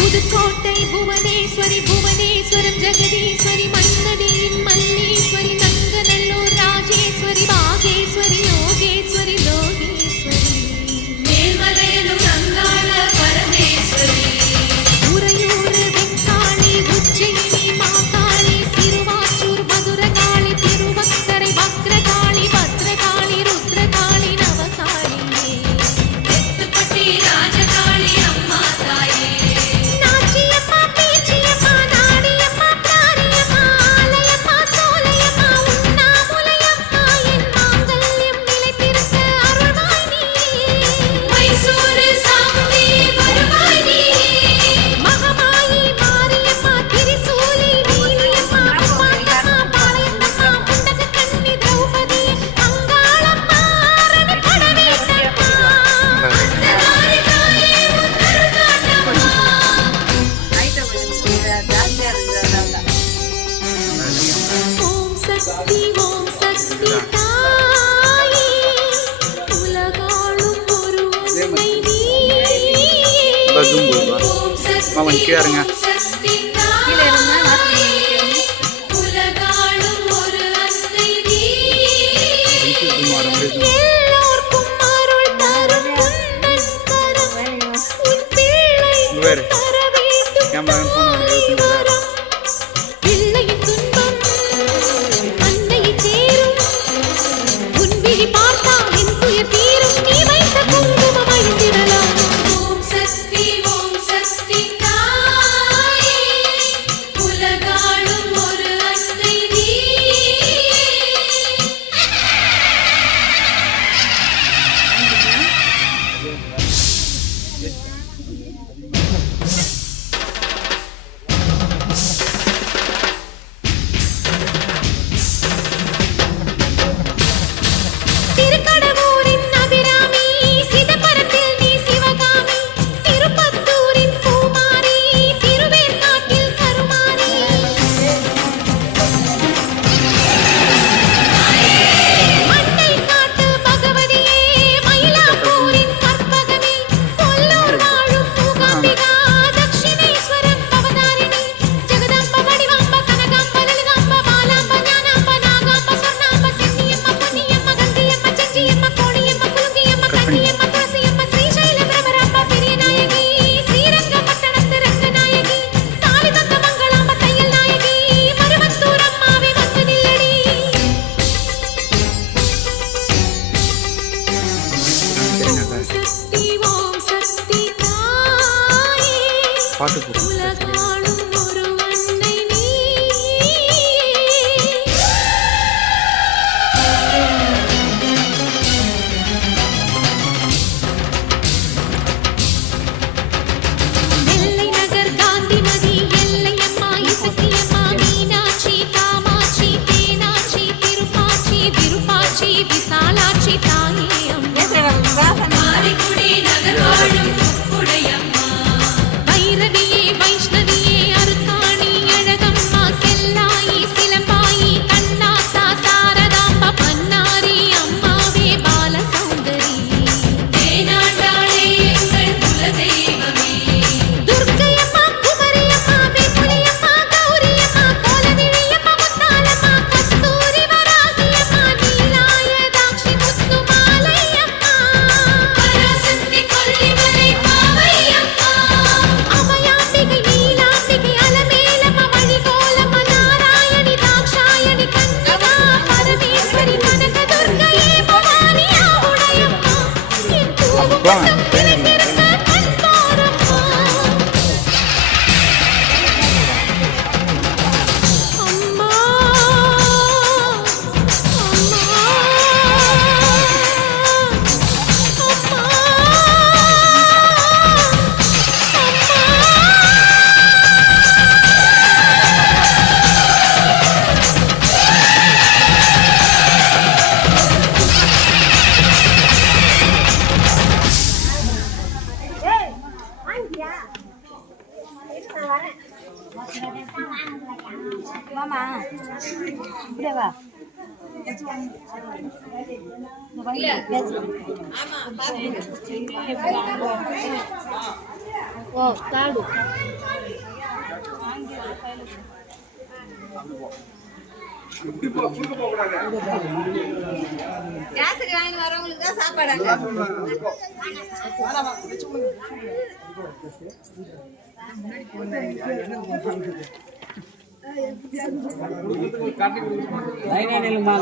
புதுக்கோட்டை புவனேஸ்வரி புவனேஸ்வரம் ஜெகதீஸ்வரி மன்னடியின் மல்லீஸ்வரி நங்கநல்லூர் ராஜேஸ்வரி பாகேஸ்வரி யோகேஸ்வரி லோகேஸ்வரி மேல்மலையனூர் அங்காள பரமேஸ்வரி உறையூர் வெக்காளி உஜ்ஜயினி மாகாளி சிறுவாச்சூர் மதுரகாளி திருவக்கரை வக்ரகாளி பத்ரகாளி ருத்ரகாளி நவகாளியே எத்துப்பட்டி ராஜகாளி அம்மா தாயே நாச்சியம்மா பேச்சியம்மா நாடியம்மா காரியம்மா ஆலயம்மா சோலையம்மா உண்ணாமுலையம்மா என் மாங்கல்யம் நிலைத்திருக்க அருள்வாய் நீ மைசூரு சாமுண்டி வருவாய் நீ மகமாயி மாரியம்மா திரிசூலி வீரியம்மா அம்மாண்டம்மா பாளையத்தம்மா புண்டக கண்ணி திரௌபதி அங்காளம்மா அரணி படவேட்டம்மா அந்தனாரி தாயே உன்னருகாட்டம்மா ஓம் சக்தி தாயே உலகாளும் ஒரு அன்னை நீயே ஓம் சக்தி தாயே உலகாளும் ஒரு அன்னை நீயே எல்லோர்க்கும் அருள் தரும் உந்தன் கரம் உன் பிள்ளை தர வேண்டும் வரம் பிள்ளையின் துன்பம் அன்னையை சேரும் உன் விழி பார்த்தால் என் துயர் தீரும் நீ வைத்த குங்குமம் அழிந்திடலாம் ஓம் சக்தி தாயே உலகாளும் ஒரு அன்னை நீயே திருக்கடவூரின் அபிராமி சிதம்பரத்தில் நீ சிவகாமி திருப்பத்தூரின் பூமாரி திருவேற்காட்டில் கருமாரி மண்ணை காட்டு பகவதியே மயிலாப்பூரின் கற்பகமே கொல்லூர் வாழும் மூகாம்பிகா தட்சிணேஸ்வரம் பவதாரிணி ஜெகதாம்ப வடிவாம்ப கனகாம்ப லலிதாம்ப பாலாம்ப ஞானாம்ப நாகாம்ப சொர்ணாம்ப சென்னியம்மா பொன்னியம்மா கங்கையம்மா செஞ்சியம்மா கோணியம்மா குலுங்கியம்மா கண்ணியம்மா துளசியம்மா ஸ்ரீசைல பிரபராம்ப பெரிய நாயகி ஸ்ரீரங்கப்பட்டணத்து ரங்கநாயகி தாலி தந்த மங்களாம்ப தையல் நாயகி மருவத்தூர் அம்மாவே வந்து நில்லடி ஓம் சக்தி தாயே உலகாளும் ஒரு அன்னை நீயே நெல்லை நகர் காந்திமதி எல்லையம்மா இசக்கியம்மா மீனாட்சி காமாட்சி தேனாட்சி திருப்பாச்சி விருப்பாச்சி விசாலாட்சி தாயே அம்மா மாரிக்குடி நகர் வாழும் உடையம்மா வைரவியே வைஷ்ணவியே அருக்காணி அழகம்மா செல்லாயி சிலம்பாயி கண்ணாத்தா சாரதாம்ப பன்னாரி அம்மாவே பாலசௌந்தரி தேனாண்டாளே எங்கள் குலதெய்வமே துர்க்கையம்மா குமரியம்மா வேப்புலியம்மா கௌரியம்மா கோலவிழியம்மா முத்தாலம்மா கஸ்தூரி வராகியம்மா நீலாயதாட்சி முத்துமாலையம்மா பராசக்தி கொல்லிமலை பாவையம்மா அபயாம்பிகை நீலாம்பிகை அலமேலம்மா வழிகோலம்மா நாராயணி தாக்ஷாயணி கன்னிகா பரமேஸ்வரி கனகதுர்க்கையே பவானி ஆவுடையம்மா என் தூவும் நிலைத்திருக்க கண் பாரம்மா அம்மா மாமா இப்படியே வா ஓ காடு கேசரி வாங்கி வரவங்களுக்கு தான் சாப்பாடாங்க. லைனா நில்லுமா